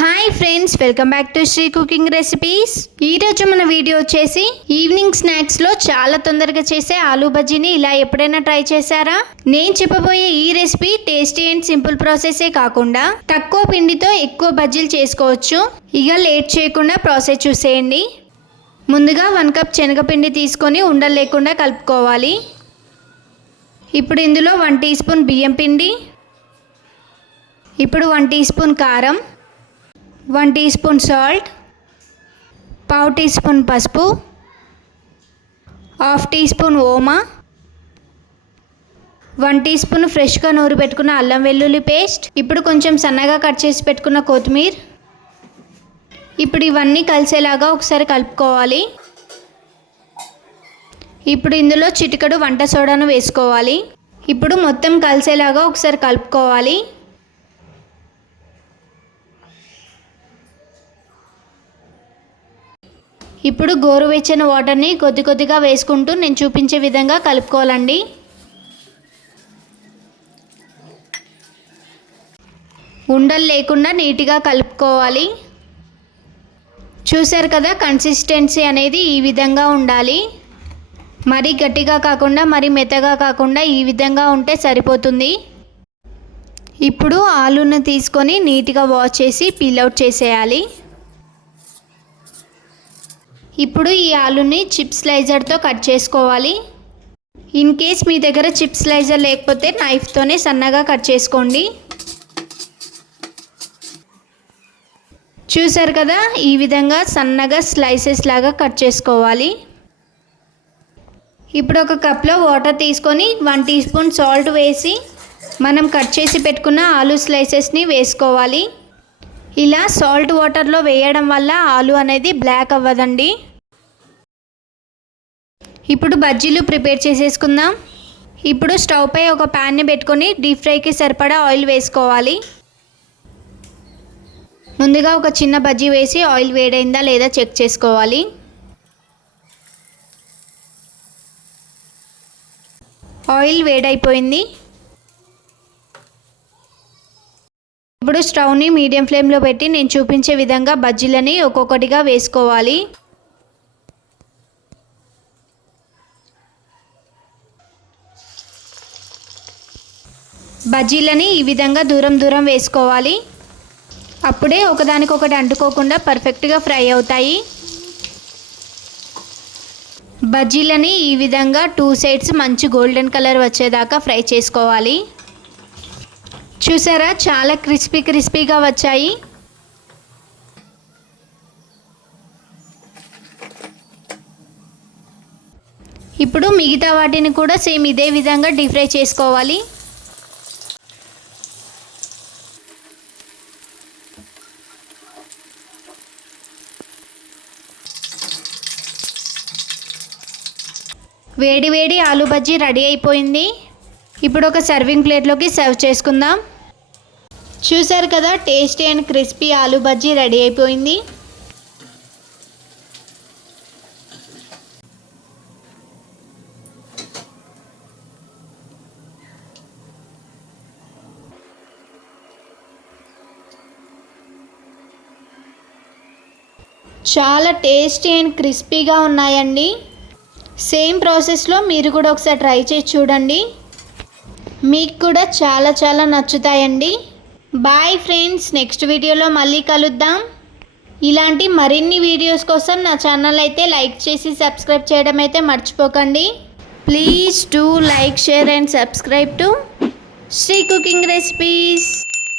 Hi friends, welcome back to Sri cooking recipes. ఈరోజు మన video వచ్చేసి ఈవినింగ్ స్నాక్స్లో చాలా తొందరగా చేసే ఆలూ బజ్జీని ఇలా ఎప్పుడైనా ట్రై చేశారా? నేను చెప్పబోయే ఈ రెసిపీ టేస్టీ అండ్ సింపుల్ ప్రాసెసే కాకుండా తక్కువ పిండితో ఎక్కువ బజ్జీలు చేసుకోవచ్చు. ఇక లేట్ చేయకుండా ప్రాసెస్ చూసేయండి. ముందుగా 1 కప్ శనగపిండి తీసుకొని ఉండలు లేకుండా కలుపుకోవాలి. ఇప్పుడు ఇందులో 1 టీ స్పూన్ బియ్యం పిండి, ఇప్పుడు 1 టీ స్పూన్ కారం, 1 టీ స్పూన్ సాల్ట్, పావు టీ స్పూన్ పసుపు, హాఫ్ టీ స్పూన్ ఓమా, 1 టీ స్పూన్ ఫ్రెష్గా నూరి పెట్టుకున్న అల్లం వెల్లుల్లి పేస్ట్, ఇప్పుడు కొంచెం సన్నగా కట్ చేసి పెట్టుకున్న కొత్తిమీర. ఇప్పుడు ఇవన్నీ కలిసేలాగా ఒకసారి కలుపుకోవాలి. ఇప్పుడు ఇందులో చిటికెడు వంట సోడాను వేసుకోవాలి. ఇప్పుడు మొత్తం కలిసేలాగా ఒకసారి కలుపుకోవాలి. ఇప్పుడు గోరువెచ్చని వాటర్ని కొద్ది కొద్దిగా వేసుకుంటూ నేను చూపించే విధంగా కలుపుకోవాలండి. ఉండలు లేకుండా నీట్గా కలుపుకోవాలి. చూశారు కదా, కన్సిస్టెన్సీ అనేది ఈ విధంగా ఉండాలి. మరీ గట్టిగా కాకుండా మరీ మెత్తగా కాకుండా ఈ విధంగా ఉంటే సరిపోతుంది. ఇప్పుడు ఆలూను తీసుకొని నీట్గా వాష్ చేసి పీల్ అవుట్ చేసేయాలి. ఇప్పుడు ఈ ఆలూని చిప్ స్లైజర్తో కట్ చేసుకోవాలి. ఇన్ కేస్ మీ దగ్గర చిప్ స్లైజర్ లేకపోతే నైఫ్తోనే సన్నగా కట్ చేసుకోండి. చూసారు కదా, ఈ విధంగా సన్నగా స్లైసెస్ లాగా కట్ చేసుకోవాలి. ఇప్పుడు ఒక కప్లో వాటర్ తీసుకొని 1 టీ స్పూన్ సాల్ట్ వేసి మనం కట్ చేసి పెట్టుకున్న ఆలూ స్లైసెస్ని వేసుకోవాలి. ఇలా సాల్ట్ వాటర్లో వేయడం వల్ల ఆలూ అనేది బ్లాక్ అవ్వదండి. ఇప్పుడు బజ్జీలు ప్రిపేర్ చేసేసుకుందాం. ఇప్పుడు స్టవ్ పై ఒక ప్యాన్ని పెట్టుకొని డీప్ ఫ్రైకి సరిపడా ఆయిల్ వేసుకోవాలి. ముందుగా ఒక చిన్న బజ్జీ వేసి ఆయిల్ వేడైందా లేదా చెక్ చేసుకోవాలి. ఆయిల్ వేడైపోయింది. ఇప్పుడు స్టవ్ని మీడియం ఫ్లేమ్లో పెట్టి నేను చూపించే విధంగా బజ్జీలని ఒక్కొక్కటిగా వేసుకోవాలి. బజ్జీలని ఈ విధంగా దూరం దూరం వేసుకోవాలి. అప్పుడే ఒకదానికొకటి అంటుకోకుండా పర్ఫెక్ట్గా ఫ్రై అవుతాయి. బజ్జీలని ఈ విధంగా 2 సైడ్స్ మంచి గోల్డెన్ కలర్ వచ్చేదాకా ఫ్రై చేసుకోవాలి. చూసారా, చాలా క్రిస్పీగా వచ్చాయి. ఇప్పుడు మిగతా వాటిని కూడా సేమ్ ఇదే విధంగా డీప్ ఫ్రై చేసుకోవాలి. వేడి వేడి ఆలూ బజ్జీ రెడీ అయిపోయింది. ఇప్పుడు ఒక సర్వింగ్ ప్లేట్లోకి సర్వ్ చేసుకుందాం. చూసారు కదా, tasty and crispy aloo bajji ready అయిపోయింది. చాలా టేస్టీ అండ్ క్రిస్పీగా ఉన్నాయండి. సేమ్ ప్రాసెస్లో మీరు కూడా ఒకసారి ట్రై చేసి చూడండి. మీకు కూడా చాలా నచ్చుతాయండి. బాయ్ ఫ్రెండ్స్, నెక్స్ట్ వీడియోలో మళ్ళీ కలుద్దాం. ఇలాంటి మరిన్ని వీడియోస్ కోసం నా ఛానల్ అయితే లైక్ చేసి సబ్స్క్రైబ్ చేయడం అయితే మర్చిపోకండి. Please do like, share and subscribe to Sri cooking recipes.